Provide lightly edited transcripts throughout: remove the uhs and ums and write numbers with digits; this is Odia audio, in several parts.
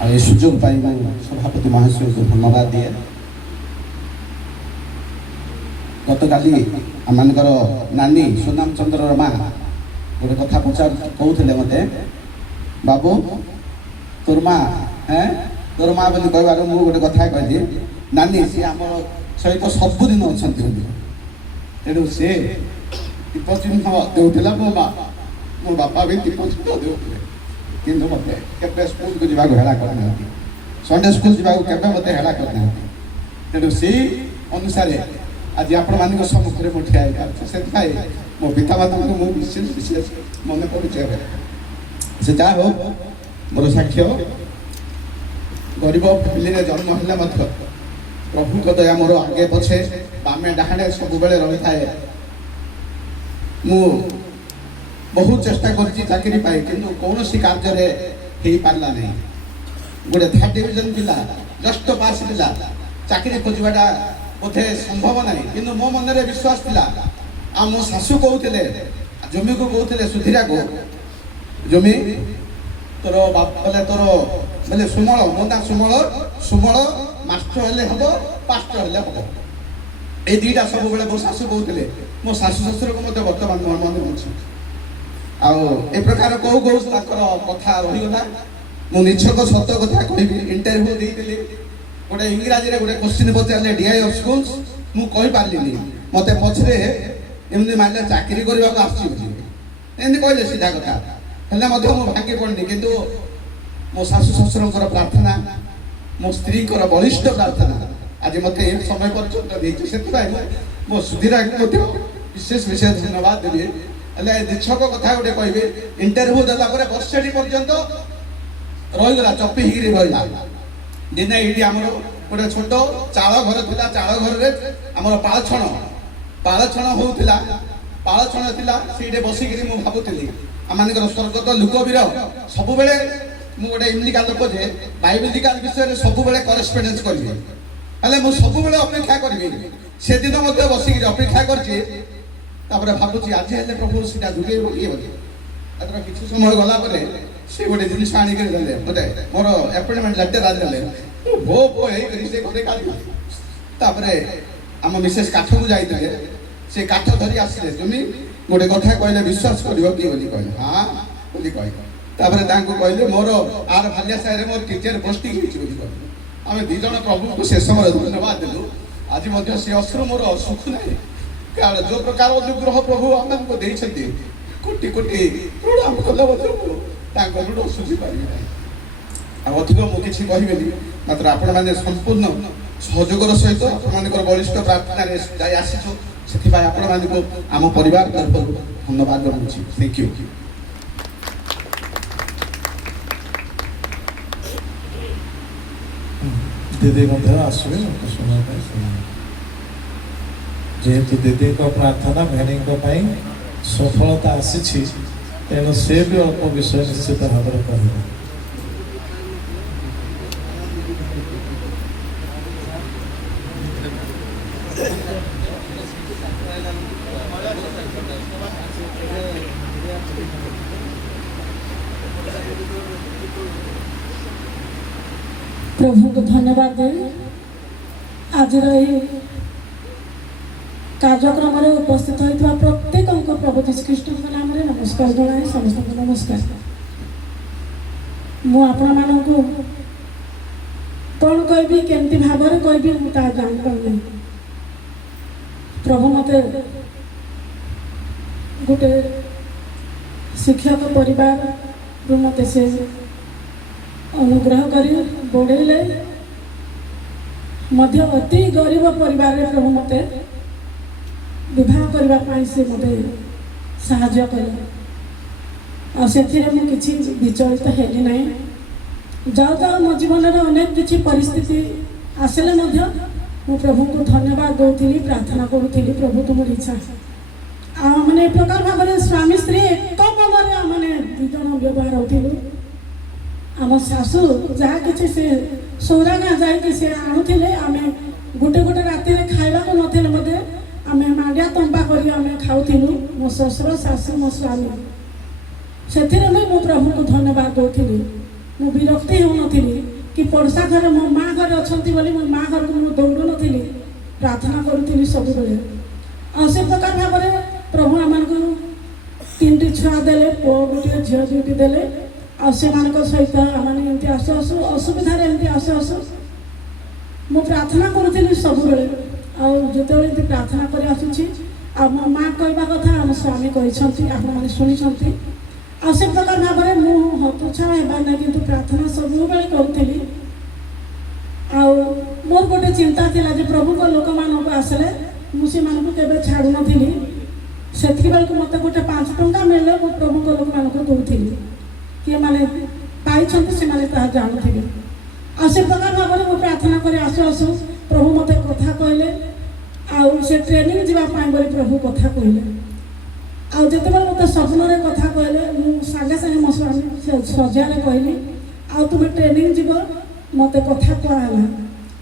ଆଉ ଏ ସୁଯୋଗ ପାଇଁ ମୁଁ ସଭାପତି ମହାଶୟଙ୍କୁ ଧନ୍ୟବାଦ ଦିଏ। ଗତକାଲି ଆମମାନଙ୍କର ନାନୀ ସୁନାମ ଚନ୍ଦ୍ରର ମା ଗୋଟେ କଥା କହୁଥିଲେ ମୋତେ, ବାବୁ ତୋର ମା ତୋର ମା ବୋଲି କହିବାରୁ ମୁଁ ଗୋଟେ କଥା କହିଲି, ନାନୀ ସିଏ ଆମର ସହିତ ସବୁଦିନ ଅଛନ୍ତି ବୋଲି। ତେଣୁ ସେ ଦୀପ ଚିହ୍ନ ଦେଉଥିଲା, ମୋ ବାପା ବି ଦୀପ ଚିହ୍ନ ଦେଉଥିଲେ। କିନ୍ତୁ ମୋତେ କେବେ ସ୍କୁଲକୁ ଯିବାକୁ ହେଳା କରିନାହାନ୍ତି, ସଣ୍ଡେ ସ୍କୁଲ ଯିବାକୁ କେବେ ମୋତେ ହେଳା କରିନାହାନ୍ତି। ତେଣୁ ସେଇ ଅନୁସାରେ ଆଜି ଆପଣମାନଙ୍କ ସମ୍ମୁଖରେ ମୁଁ ଠିଆ ହେଇପାରୁଛି। ସେଥିପାଇଁ ମୋ ପିତାମାତାଙ୍କୁ ମୁଁ ବିଶେଷ ମନେ କରୁଛି। ଏବେ ସେ ଯାହା ହଉ ମୋର ସାକ୍ଷ୍ୟ, ଗରିବ ଫ୍ୟାମିଲିରେ ଜନ୍ମ ହେଲେ ମଧ୍ୟ ପ୍ରଭୁଙ୍କ ଦୟା ମୋର ଆଗେ ପଛେ ବାମେ ଡାହାଣେ ସବୁବେଳେ ରହିଥାଏ। ମୁଁ ବହୁତ ଚେଷ୍ଟା କରିଛି ଚାକିରି ପାଇଁ, କିନ୍ତୁ କୌଣସି କାର୍ଯ୍ୟରେ ହେଇପାରିଲା ନାହିଁ। ଗୋଟେ 3rd ଡିଭିଜନ ପିଲା, ଜଷ୍ଟ ପାସ୍ ପିଲା, ଚାକିରି ଖୋଜିବାଟା ବୋଧେ ସମ୍ଭବ ନାହିଁ। କିନ୍ତୁ ମୋ ମନରେ ବିଶ୍ୱାସ ଥିଲା। ଆଉ ମୋ ଶାଶୁ କହୁଥିଲେ, ଜମିକୁ କହୁଥିଲେ ସୁଧିରାକୁ, ଜମି ତୋର ବୋଲେ ତୋର ବୋଲେ ସୁମଳ, ମୋ ନାଁ ସୁମଳ ମାଷ୍ଟର ହେଲେ ହବ, ପାଷ୍ଟର ହେଲେ ହବ। এই ଦୁଇଟା ସବୁବେଳେ ମୋ ଶାଶୁ କହୁଥିଲେ। ମୋ ଶାଶୁ ଶ୍ୱଶୁରକୁ ମୋତେ ବର୍ତ୍ତମାନ ମନେ ଅଛି। ଆଉ ଏ ପ୍ରକାର କହୁ ତାଙ୍କର କଥା ରହିଗଲା। ମୁଁ ନିଛକ ସତ କଥା କହିବି, ଇଣ୍ଟରଭ୍ୟୁ ଦେଇଥିଲି, ଗୋଟେ ଇଂରାଜୀରେ ଗୋଟେ କୋଶ୍ଚିନ୍ ପଚାରିଲେ DI ଅଫ୍ ସ୍କୁଲ୍ସ, ମୁଁ କହିପାରିଲିନି। ମୋତେ ପଛରେ ଏମିତି ମାରିଲେ ଚାକିରି କରିବାକୁ ଆସୁଛି ବୋଲି ଏମିତି କହିଲେ ସିଧା କଥା। ହେଲେ ମଧ୍ୟ ମୁଁ ଭାଙ୍ଗି ପଡ଼ିନି। କିନ୍ତୁ ମୋ ଶାଶୁ ଶ୍ୱଶୁରଙ୍କର ପ୍ରାର୍ଥନା, ମୋ ସ୍ତ୍ରୀଙ୍କର ବଳିଷ୍ଠ ପ୍ରାର୍ଥନା ଆଜି ମୋତେ ଏ ସମୟ ପର୍ଯ୍ୟନ୍ତ ଦେଇଛି। ସେଥିପାଇଁ ମୋ ସୁଧିରାକୁ ମଧ୍ୟ ବିଶେଷ ଧନ୍ୟବାଦ ଦେବି। ହେଲେ ନିଛକ କଥା ଗୋଟେ କହିବି, ଇଣ୍ଟରଭ୍ୟୁ ଦେଲା ପରେ ବର୍ଷଟି ପର୍ଯ୍ୟନ୍ତ ରହିଗଲା, ଚପି ହେଇକିରି ରହିଲା। ଦିନେ ଏଇଠି ଆମର ଗୋଟେ ଛୋଟ ଚାଳ ଘର ଥିଲା। ଚାଳ ଘରରେ ଆମର ପାଳଛଣ ହଉଥିଲା, ପାଳଛଣ ଥିଲା। ସେଇଠି ବସିକିରି ମୁଁ ଭାବୁଥିଲି ଆମମାନଙ୍କର ସ୍ୱର୍ଗତ ଲୋକବୀର ସବୁବେଳେ, ମୁଁ ଗୋଟେ ଏମିତିକା ଲୋକ ଯେ ବାଇବେଲିକାଲ ବିଷୟରେ ସବୁବେଳେ କରେସ୍ପଣ୍ଡେନ୍ସ କରିବି। ହେଲେ ମୁଁ ସବୁବେଳେ ଅପେକ୍ଷା କରିବି। ସେଦିନ ମଧ୍ୟ ବସିକିରି ଅପେକ୍ଷା କରିଛି। ତାପରେ ଭାବୁଛି ଆଜି ହେଲେ ପ୍ରଭୁ ସେଇଟା ଯୋଗେଇବ କିଏ ବୋଲି। ତାପରେ କିଛି ସମୟ ଗଲା ପରେ ସେ ଗୋଟେ ଜିନିଷ ଆଣିକରି ଦେଲେ ମୋତେ, ମୋର ଆପଏଣ୍ଟମେଣ୍ଟ ଲେଟର ଆଣିଦେଲେ। ଭୋ ହେଇକରି ସେ ଘରେ କାଢ଼ି। ତାପରେ ଆମ ମିସେସ୍ କାଠକୁ ଯାଇଥିଲେ, ସେ କାଠ ଧରି ଆସିଲେ। ଜମି ଗୋଟେ କଥା କହିଲେ ବିଶ୍ୱାସ କରିବ କି ବୋଲି କହିଲେ, ହଁ ବୋଲି କହିଲେ। ତାପରେ ତାଙ୍କୁ କହିଲେ ମୋର ଆର ଭାଲିଆ ସାହିରେ ମୋର ଟିଚର ପୋଷ୍ଟିଂ ହେଇଛି ବୋଲି କହିଲେ। ଆମେ 2 ଜଣ ପ୍ରଭୁଙ୍କୁ ସେ ସମୟରେ ଧନ୍ୟବାଦ ଦେଲୁ। ଆଜି ମଧ୍ୟ ସେ ଅଶ୍ରୁ ମୋର ଶୁଖୁ ନାହିଁ। କାରଣ ଯେଉଁ ପ୍ରକାର ଅନୁଗ୍ରହ ପ୍ରଭୁ ଆମକୁ ଦେଇଛନ୍ତି, କୋଟି ପ୍ରଣାମ କଲେ ମଧ୍ୟ ମୁଁ ତାଙ୍କ ଋଣ ଶୁଝିପାରିବି ନାହିଁ। ଆଉ ଅଧିକ ମୁଁ କିଛି କହିବିନି, ମାତ୍ର ଆପଣମାନେ ସମ୍ପୂର୍ଣ୍ଣ ସହଯୋଗର ସହିତ ଆପଣମାନଙ୍କର ବଳିଷ୍ଠ ପ୍ରାର୍ଥନାରେ ଯାଇ ଆସିଛୁ। ସେଥିପାଇଁ ଆପଣମାନଙ୍କୁ ଆମ ପରିବାର ତରଫରୁ ଧନ୍ୟବାଦ ଜଣାଉଛି। Thank you. ଦିଦି ମଧ୍ୟ ଆସିବେ ଶୁଣିବା ପାଇଁ। ଯେହେତୁ ଦିଦିଙ୍କ ପ୍ରାର୍ଥନା ଭେଣୀଙ୍କ ପାଇଁ ସଫଳତା ଆସିଛି, ତେଣୁ ସେ ବି ଅଳ୍ପ ବିଷୟ ନିଶ୍ଚିତ ଭାବରେ କହିବେ। प्रभु को धन्यवाद दे। आज कार्यक्रम उपस्थित होता प्रत्येक प्रभु श्रीकृष्ण नाम नमस्कार जनाए। समस्त नमस्कार। मुझे कौन कहबी केमती भाव कहबी मुझे जानी। प्रभु मत गोटे शिक्षक परिवार मत से अनुग्रह कर बढ़ेले। अति गरीब परिवार प्रभु मत विवाह करने से मत साहाय्य कले। से किसी विचलित हेली ना। जाऊ जाऊ मो जीवन में अनेक किसी परिस्थिति आसिले मु प्रभु को धन्यवाद दूसरी, प्रार्थना करूँ प्रभु तुम इच्छा मैंने प्रकार भाव में स्वामी स्त्री एक मन मैंने 2 जन व्यवहार होलु। आम शाशु जहाँ कि से सौरागा जाकि से आणुले आम गोटे गोटे राति खावा नथिले मते आम मांडिया तंबा कर खाऊलु। मो ससुर शाशु मो स्वामी से मु प्रभु को धन्यवाद दूसरी। ମୁଁ ବିରକ୍ତି ହେଉନଥିଲି କି ପଡ଼ୋଶା ଘରେ ମୋ ମା ଘରେ ଅଛନ୍ତି ବୋଲି ମୋ ମା ଘରକୁ ମୁଁ ଦୌଡ଼ୁନଥିଲି, ପ୍ରାର୍ଥନା କରୁଥିଲି ସବୁବେଳେ। ଆଉ ସେ ପ୍ରକାର ଭାବରେ ପ୍ରଭୁ ଆମମାନଙ୍କୁ 3ଟି ଛୁଆ ଦେଲେ, ପୁଅ ଗୋଟିଏ ଝିଅ 2ଟି ଦେଲେ। ଆଉ ସେମାନଙ୍କ ସହିତ ଆମମାନେ ଏମିତି ଆସୁ ଆସୁ ଅସୁବିଧାରେ ଏମିତି ଆସୁ ଆସୁ ମୁଁ ପ୍ରାର୍ଥନା କରୁଥିଲି ସବୁବେଳେ। ଆଉ ଯେତେବେଳେ ଏମିତି ପ୍ରାର୍ଥନା କରି ଆସୁଛି, ଆଉ ମୋ ମା କହିବା କଥା ଆମ ସ୍ୱାମୀ କହିଛନ୍ତି, ଆପଣମାନେ ଶୁଣିଛନ୍ତି। ଆଉ ସେ ପ୍ରକାର ଭାବରେ ମୁଁ ହତଛାଡ଼ ହେବାର ନାହିଁ, କିନ୍ତୁ ପ୍ରାର୍ଥନା ସବୁବେଳେ କରୁଥିଲି। ଆଉ ମୋର ଗୋଟେ ଚିନ୍ତା ଥିଲା ଯେ ପ୍ରଭୁଙ୍କ ଲୋକମାନଙ୍କୁ ଆସିଲେ ମୁଁ ସେମାନଙ୍କୁ କେବେ ଛାଡ଼ୁନଥିଲି। ସେତିକିବେଳକୁ ମୋତେ ଗୋଟେ 5 ଟଙ୍କା ମିଳିଲେ ମୁଁ ପ୍ରଭୁଙ୍କ ଲୋକମାନଙ୍କୁ ଦେଉଥିଲି, କି ଏମାନେ ପାଇଛନ୍ତି ସେମାନେ ତାହା ଜାଣୁଥିବେ। ଆଉ ସେ ପ୍ରକାର ଭାବରେ ମୁଁ ପ୍ରାର୍ଥନା କରି ଆସୁ ଆସୁ ପ୍ରଭୁ ମୋତେ କଥା କହିଲେ, ଆଉ ସେ ଟ୍ରେନିଂ ଯିବା ପାଇଁ ବୋଲି ପ୍ରଭୁ କଥା କହିଲେ। ଆଉ ଯେତେବେଳେ ମୋତେ ସ୍ୱପ୍ନରେ କଥା କହିଲେ, ମୁଁ ସାଙ୍ଗେ ସାଙ୍ଗେ ମୋ ସ୍ୱାମୀ ସଜାରେ କହିଲି, ଆଉ ତୁମେ ଟ୍ରେନିଂ ଯିବ, ମୋତେ କଥା କୁହାହେଲା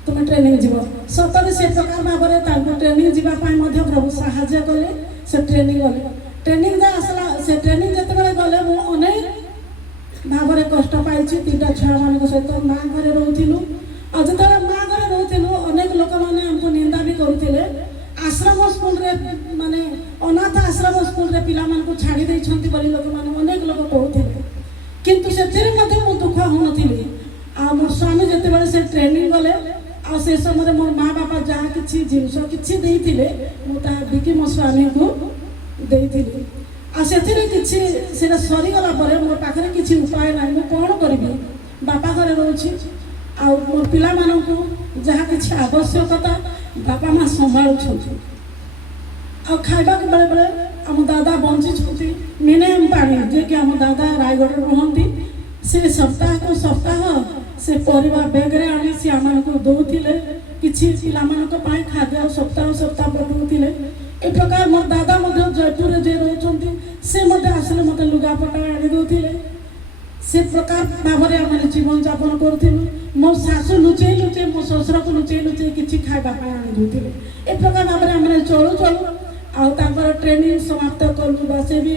ତୁମେ ଟ୍ରେନିଂ ଯିବ। ସତରେ ସେ ପ୍ରକାର ଭାବରେ ତାଙ୍କୁ ଟ୍ରେନିଂ ଯିବା ପାଇଁ ମଧ୍ୟ ପ୍ରଭୁ ସାହାଯ୍ୟ କଲେ। ସେ ଟ୍ରେନିଂ ଗଲେ, ଟ୍ରେନିଂ ଆସିଲା। ସେ ଟ୍ରେନିଂ ଯେତେବେଳେ ଗଲେ ମୁଁ ଅନେକ ଭାବରେ କଷ୍ଟ ପାଇଛି। 2ଟା ଛୁଆମାନଙ୍କ ସହିତ ମା ଘରେ ରହୁଥିଲୁ। ଆଉ ଯେତେବେଳେ ମା ଘରେ ରହୁଥିଲୁ ଅନେକ ଲୋକମାନେ ଆମକୁ ନିନ୍ଦା ବି କରୁଥିଲେ। ଆଶ୍ରମ ସ୍କୁଲରେ ମାନେ ଅନାଥ ଆଶ୍ରମ ସ୍କୁଲରେ ପିଲାମାନଙ୍କୁ ଛାଡ଼ି ଦେଇଛନ୍ତି ବୋଲି ଲୋକମାନେ ଅନେକ ଲୋକ କହୁଥିଲେ, କିନ୍ତୁ ସେଥିରେ ମଧ୍ୟ ମୁଁ ଦୁଃଖ ହେଉନଥିଲି। ଆଉ ମୋ ସ୍ୱାମୀ ଯେତେବେଳେ ସେ ଟ୍ରେନିଂ ଗଲେ, ଆଉ ସେ ସମୟରେ ମୋ ମା ବାପା ଯାହା କିଛି ଜିନିଷ କିଛି ଦେଇଥିଲେ ମୁଁ ତାହା ବିକି ମୋ ସ୍ୱାମୀଙ୍କୁ ଦେଇଥିଲି। ଆଉ ସେଥିରେ କିଛି ସେଇଟା ସରିଗଲା ପରେ ମୋ ପାଖରେ କିଛି ଉପାୟ ନାହିଁ, ମୁଁ କ'ଣ କରିବି? ବାପା ଘରେ ରହୁଛି, ଆଉ ମୋ ପିଲାମାନଙ୍କୁ ଯାହା କିଛି ଆବଶ୍ୟକତା ବାପା ମା ସମ୍ଭାଳୁଛନ୍ତି। ଆଉ ଖାଇବାକୁ ବେଳେବେଳେ ଆମ ଦାଦା ବଞ୍ଚିଛନ୍ତି ମିନିମମ୍ ପାଣି, ଯିଏକି ଆମ ଦାଦା ରାୟଗଡ଼ରେ ରୁହନ୍ତି। ସେ ସପ୍ତାହକୁ ସପ୍ତାହ ସେ ପରିବା ବ୍ୟାଗରେ ଆଣି ସେ ଆମମାନଙ୍କୁ ଦେଉଥିଲେ। କିଛି ପିଲାମାନଙ୍କ ପାଇଁ ଖାଦ୍ୟ ସପ୍ତାହ ସପ୍ତାହ ପଠାଉଥିଲେ। ଏ ପ୍ରକାର ମୋ ଦାଦା ମଧ୍ୟ ଜୟପୁରରେ ଯିଏ ରହୁଛନ୍ତି, ସେ ମଧ୍ୟ ଆସିଲେ ମୋତେ ଲୁଗାପଟା ଆଣି ଦେଉଥିଲେ। ସେ ପ୍ରକାର ଭାବରେ ଆମେ ଜୀବନଯାପନ କରୁଥିଲୁ। ମୋ ଶାଶୁ ଲୁଚେଇ ଲୁଚେଇ, ମୋ ଶ୍ୱଶୁରକୁ ଲୁଚେଇ ଲୁଚେଇ କିଛି ଖାଇବା ପାଇଁ ଆଣି ଦେଉଥିଲେ। ଏ ପ୍ରକାର ଭାବରେ ଆମେ ଚଳୁ ଚଳୁ ଆଉ ତାଙ୍କର ଟ୍ରେନିଂ ସମାପ୍ତ କଲୁ। ବା ସେ ବି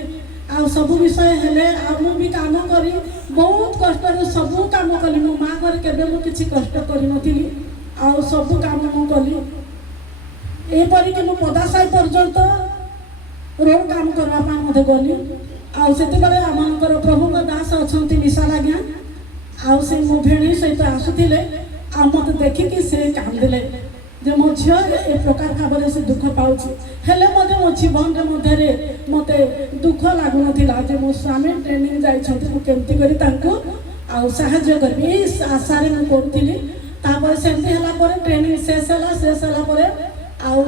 ଆଉ ସବୁ ବିଷୟ ହେଲେ, ଆଉ ମୁଁ ବି କାମ କରି ବହୁତ କଷ୍ଟରେ ସବୁ କାମ କଲି। ମୋ ମା ଘରେ କେବେ ମୁଁ କିଛି କଷ୍ଟ କରିନଥିଲି, ଆଉ ସବୁ କାମ ମୁଁ କଲି। ଏପରିକି ମୁଁ ପଦାସାହି ପର୍ଯ୍ୟନ୍ତ ରୋଡ଼ କାମ କରିବା ପାଇଁ ମୋତେ ଗଲି। ଆଉ ସେତେବେଳେ ଆମମାନଙ୍କର ପ୍ରଭୁଙ୍କ ଦାସ ଅଛନ୍ତି ବିଶାଲ ଆଜ୍ଞା, ଆଉ ସେ ମୋ ଭେଣୀ ସହିତ ଆସୁଥିଲେ। ଆଉ ମୋତେ ଦେଖିକି ସେ କାନ୍ଦିଲେ ଯେ ମୋ ଝିଅ ଏ ପ୍ରକାର ଭାବରେ ସେ ଦୁଃଖ ପାଉଛି। ହେଲେ ମଧ୍ୟ ମୋ ଜୀବନରେ ମଧ୍ୟରେ ମୋତେ ଦୁଃଖ ଲାଗୁନଥିଲା ଯେ ମୋ ସ୍ୱାମୀ ଟ୍ରେନିଂ ଯାଇଛନ୍ତି, ମୁଁ କେମିତି କରି ତାଙ୍କୁ ଆଉ ସାହାଯ୍ୟ କରିବି, ଏଇ ଆଶାରେ ମୁଁ କରୁଥିଲି। ତାପରେ ସେମିତି ହେଲା ପରେ ଟ୍ରେନିଂ ଶେଷ ହେଲା ପରେ ଆଉ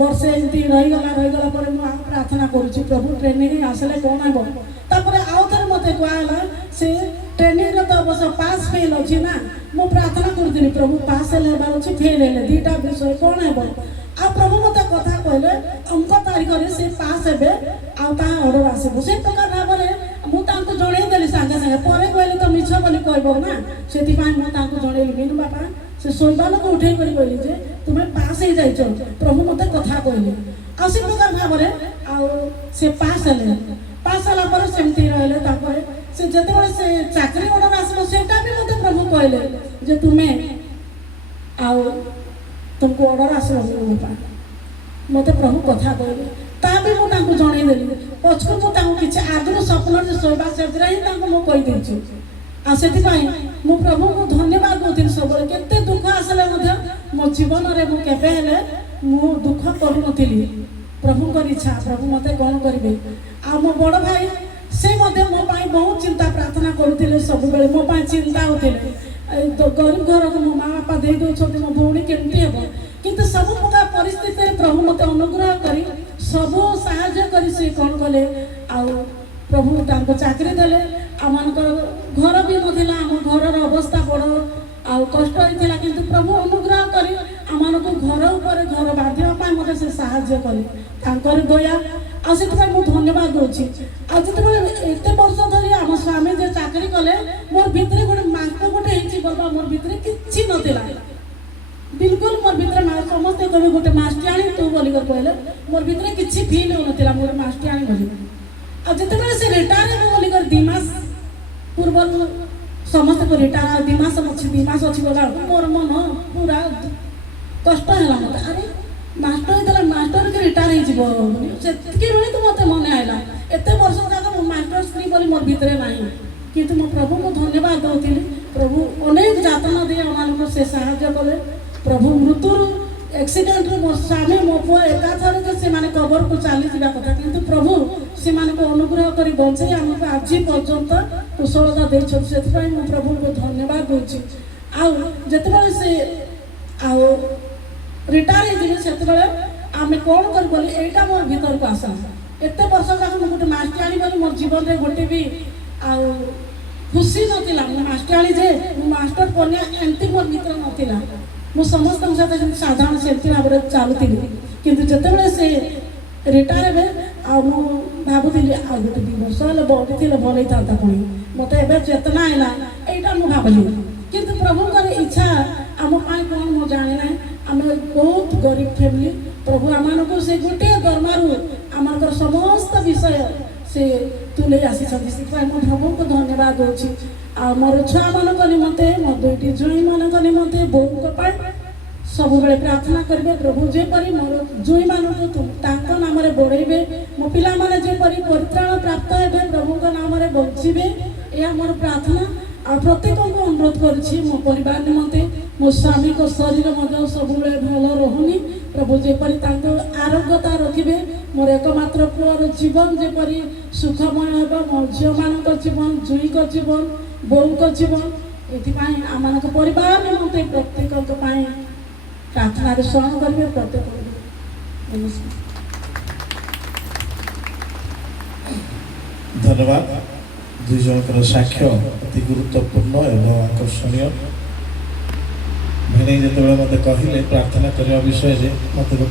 ବର୍ଷେ ଏମିତି ରହିଗଲା ପରେ ମୁଁ ପ୍ରାର୍ଥନା କରୁଛି, ପ୍ରଭୁ ଟ୍ରେନିଂ ଆସିଲେ କ'ଣ ହେବ? ତାପରେ ଆଉ ଥରେ ମୋତେ କୁହାହେଲା ସେ ଟ୍ରେନିଂର ତ ଅବଶ୍ୟ ପାସ୍ ଫେଲ୍ ଅଛି ନା। ମୁଁ ପ୍ରାର୍ଥନା କରୁଥିଲି, ପ୍ରଭୁ ପାସ୍ ହେଲେ ହେବାର ଅଛି, ଫେଲ୍ ହେଲେ 2ଟା ବିଷୟ କ'ଣ ହେବ? ଆଉ ପ୍ରଭୁ ମୋତେ କଥା କହିଲେ ଅଙ୍କ ତାରିଖରେ ସେ ପାସ୍ ହେବେ, ଆଉ ତାହା ଅର୍ଡ଼ର ଆସିବ। ସେ ପ୍ରକାର ଭାବରେ ମୁଁ ତାଙ୍କୁ ଜଣେଇଦେଲି ସାଙ୍ଗେ ସାଙ୍ଗେ। ପରେ କହିଲେ ତ ମିଛ ବୋଲି କହିବ ନା, ସେଥିପାଇଁ ମୁଁ ତାଙ୍କୁ ଜଣେଇଲି। ବିନୁ ବାପା ସେ ଶୋଇବା ଲୋକ ଉଠେଇ କରି କହିଲି ଯେ ତୁମେ ପାସ୍ ହେଇଯାଇଛ, ପ୍ରଭୁ ମୋତେ କଥା କହିଲେ। ଆଉ ସେ ପ୍ରକାର ଭାବରେ ଆଉ ସେ ପାସ୍ ହେଲେ। ପାସ୍ ହେଲା ପରେ ସେମିତି ରହିଲେ। ତାପରେ ସେ ଯେତେବେଳେ ସେ ଚାକିରି ଅର୍ଡ଼ର ଆସିବ, ସେଇଟା ବି ମୋତେ ପ୍ରଭୁ କହିଲେ ଯେ ତୁମେ ଆଉ ତୁମକୁ ଅର୍ଡ଼ର ଆସିବ ବାପା, ମୋତେ ପ୍ରଭୁ କଥା କହିଲେ। ତା ବି ମୁଁ ତାଙ୍କୁ ଜଣେଇଦେଲି। ପଛକୁ ମୁଁ ତାଙ୍କୁ କିଛି ଆଗରୁ ସ୍ୱପ୍ନରେ ଶୋଇବା ସେଥିରେ ହିଁ ତାଙ୍କୁ ମୁଁ କହିଦେଇଛି। ଆଉ ସେଥିପାଇଁ ମୁଁ ପ୍ରଭୁଙ୍କୁ ଧନ୍ୟବାଦ ଦେଉଥିଲି ସବୁବେଳେ। କେତେ ଦୁଃଖ ଆସିଲେ ମଧ୍ୟ ମୋ ଜୀବନରେ ମୁଁ କେବେ ହେଲେ ମୁଁ ଦୁଃଖ କରୁନଥିଲି। ପ୍ରଭୁଙ୍କର ଇଚ୍ଛା, ପ୍ରଭୁ ମୋତେ କ'ଣ କରିବେ। ଆଉ ମୋ ବଡ଼ ଭାଇ ସେ ମଧ୍ୟ ମୋ ପାଇଁ ବହୁତ ଚିନ୍ତା ପ୍ରାର୍ଥନା କରୁଥିଲେ, ସବୁବେଳେ ମୋ ପାଇଁ ଚିନ୍ତା ହେଉଥିଲେ। ଗରିବ ଘରକୁ ମୋ ମା ବାପା ଦେଇ ଦେଉଛନ୍ତି, ମୋ ଭଉଣୀ କେମିତି ହେବ? କିନ୍ତୁ ସବୁ ପ୍ରକାର ପରିସ୍ଥିତିରେ ପ୍ରଭୁ ମୋତେ ଅନୁଗ୍ରହ କରି ସବୁ ସାହାଯ୍ୟ କରି ସେ କ'ଣ କଲେ, ଆଉ ପ୍ରଭୁ ତାଙ୍କୁ ଚାକିରି ଦେଲେ। ଆମମାନଙ୍କର ଘର ବି ନଥିଲା, ଆମ ଘରର ଅବସ୍ଥା ବଡ଼ ଆଉ କଷ୍ଟ ହେଇଥିଲା, କିନ୍ତୁ ପ୍ରଭୁ ଅନୁଗ୍ରହ କରି ଆମମାନଙ୍କୁ ଘର ଉପରେ ଘର ବାନ୍ଧିବା ପାଇଁ ମୋତେ ସେ ସାହାଯ୍ୟ କଲେ। ତାଙ୍କର ଦୟା, ଆଉ ସେଥିପାଇଁ ମୁଁ ଧନ୍ୟବାଦ ଦେଉଛି। ଆଉ ଯେତେବେଳେ ଏତେ ବର୍ଷ ଧରି ଆମ ସ୍ୱାମୀ ଯେ ଚାକିରି କଲେ, ମୋର ଭିତରେ ଗୋଟେ ମାଙ୍କ ଗୋଟେ ହେଇଛି ବୋଲବା, ମୋର ଭିତରେ କିଛି ନଥିଲା ବିଲକୁଲ। ମୋର ଭିତରେ ସମସ୍ତେ କହିବେ ଗୋଟେ ମାଷ୍ଟ୍ରିଆଣୀ ତୁ ବୋଲିକରି କହିଲେ, ମୋର ଭିତରେ କିଛି ଫିଲ୍ ହେଉନଥିଲା ମୋର ମାଷ୍ଟ୍ରିଆଣୀ ବୋଲି। ଆଉ ଯେତେବେଳେ ସେ ରିଟାୟାର ହେବେ ବୋଲିକରି 2 ମାସ ପୂର୍ବରୁ ସମସ୍ତେ ରିଟାୟାର 2 ମାସ ଅଛି 2 ମାସ ଅଛି ଗଲା ମୋର ମନ ପୁରା କଷ୍ଟ ହେଲା ମୋତେ ଆରେ ମାଷ୍ଟର ହେଇଥିଲା ମାଷ୍ଟର କି ରିଟାୟାର ହେଇଯିବ ସେତିକି ବେଳେ ତ ମୋତେ ମନେ ଆଇଲା ଏତେ ବର୍ଷ ଯାକ ମୁଁ ମାଷ୍ଟର ସ୍ତ୍ରୀ ବୋଲି ମୋର ଭିତରେ ନାହିଁ କିନ୍ତୁ ମୁଁ ପ୍ରଭୁଙ୍କୁ ଧନ୍ୟବାଦ ଦେଉଥିଲି ପ୍ରଭୁ ଅନେକ ଯାତନା ଦେଇ ଆମମାନଙ୍କୁ ସେ ସାହାଯ୍ୟ କଲେ ପ୍ରଭୁ ମୃତ୍ୟୁରୁ एक्सीडेंट मो स्वामी मो पुआ एकाथर के से माने कबर को चली जिबा कथा किंतु प्रभु से माने को अनुग्रह करी बंचे हमको आज पर्यंत कुशलता दे छ सेति पई मो प्रभु को धन्यवाद दोछि आ जते बेले से आ रिटायर हे जिवे सेते बेले आमे कोन कर बोली एटा मोर भीतर को आसा एते वर्ष जाक मो गोटे मास्टरानी बोली मोर जीवन रे गोटे भी आ खुशी नथिला मो मास्टरानी जे मो मास्टर कन्या एंती मोर भीतर नथिला मु समस्त साथ साधारण सेमती भाव में चलुती किंतु जिते से रिटायर हे आ भावुली आ गोटे 2 वर्ष बढ़ी भल होता पुणी मत ए चेतना आईला यहाँ मुझे भाविली किंतु प्रभुकर इच्छा आम कौन मु जाने ना आम बहुत गरीब फैमिली प्रभु आम को से गोटे दरमारू आमर समस्त विषय से तुले आसी प्रभु को धन्यवाद दूसरी आ मोर छुआ मान निमंते मो 2टी जुई मान निमंते बोऊ सब बेले प्रार्थना करेंगे प्रभु जेपरी मोर जुई मान नाम बढ़े मो पिला माने जेपरी परित्राण प्राप्त हे प्रभु नाम बचे यह मोर प्रार्थना आ प्रत्येक को अनुरोध करुच्ची मो परिवार निमंते मो स्वामी को शरीर सब भल रहुनी प्रभु जेपरी आरोग्यता रखिए मोर एकमात्र पुअर जीवन जेपरी सुखमय हे मो झील मान जीवन जुई को जीवन बोऊ को जीवन ये आम परिवार निमंते प्रत्येक प्रार्थना स्मरण करेंगे प्रत्येक धन्यवाद 2 जनकर साक्ष्य अति गुरुत्वपूर्ण एवं आकर्षणीय भिने जो मत कहले प्रार्थना करने विषय मत गोटे